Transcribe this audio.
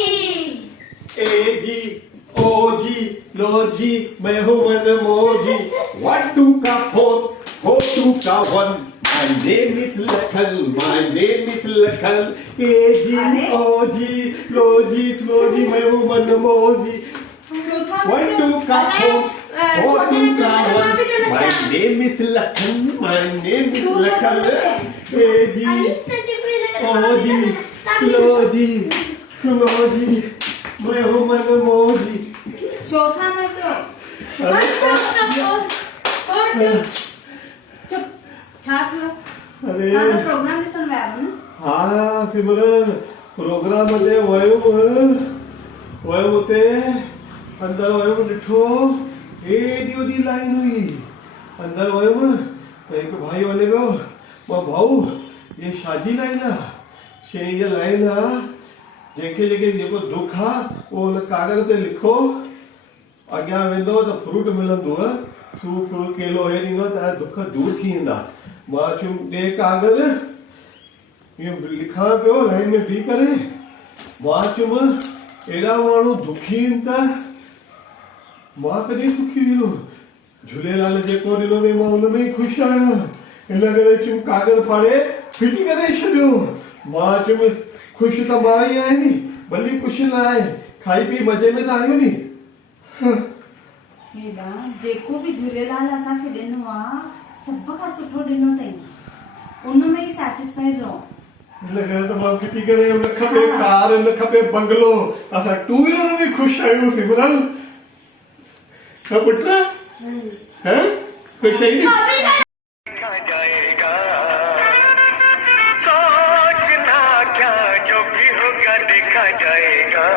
ए जी ओ जी लो जी मैं हूँ मनमोजी 1 2 का 4 4 2 का 1 My name is Lakhan My name is Lakhan ए जी ओ जी लो जी स्लो जी मैं हूँ मनमोजी 1 2 का 4 4 2 का 1 My name is Lakhan My name is Lakhan ए जी ओ जी लो जी स्लो जी मैं हूँ मनमोजी चौथा में तो चुप छात्र अरे प्रोग्राम लिसन व्यापन हाँ सिमरन प्रोग्राम मध्ये वयो होते अंदर वयो ॾिठो एडी ओडी लाइन हुई अंदर वयो एक भाई वञे पियो मां भाऊ ये शादी लाइन आहे शइ जी लाइन आहे जंहिंखे जेको दुख आहे उहो हुन कागज़ ते लिखो अॻियां वेंदो त फ्रूट मिलंदव सूप केलो हे ॾींदो तव्हांजा दुख दूर थी वेंदा मां चयुमि ॾे कागज़ इहो लिखां पियो लाइन में बीह करे मां चयुमि एॾा माण्हू दुखी आहिनि त मां कॾहिं सुखी थींदुमि झूलेलाल जेको ॾिनो अथई मां हुन में ई ख़ुशि आहियां हिन करे चयुमि कागज़ फाड़े फिटी करे छॾियो मां चयुमि ख़ुशि त मां ई आहियां नी भली कुझु न आहे खाई पी मज़े में त आहियूं नी हेॾा जेको बि झूलेलाल असांखे ॾिनो आहे सभ खां सुठो ॾिनो अथई उन में ई सैटिस्फाइड रहो हिन करे त मां फिटी करे न खपे कार न खपे बंगलो असां 2 व्हीलर में ख़ुशि आहियूं सिमरन त पुट हैं ख़ुशि आहियूं जाएगा सोचना क्या जो भी होगा देखा जाएगा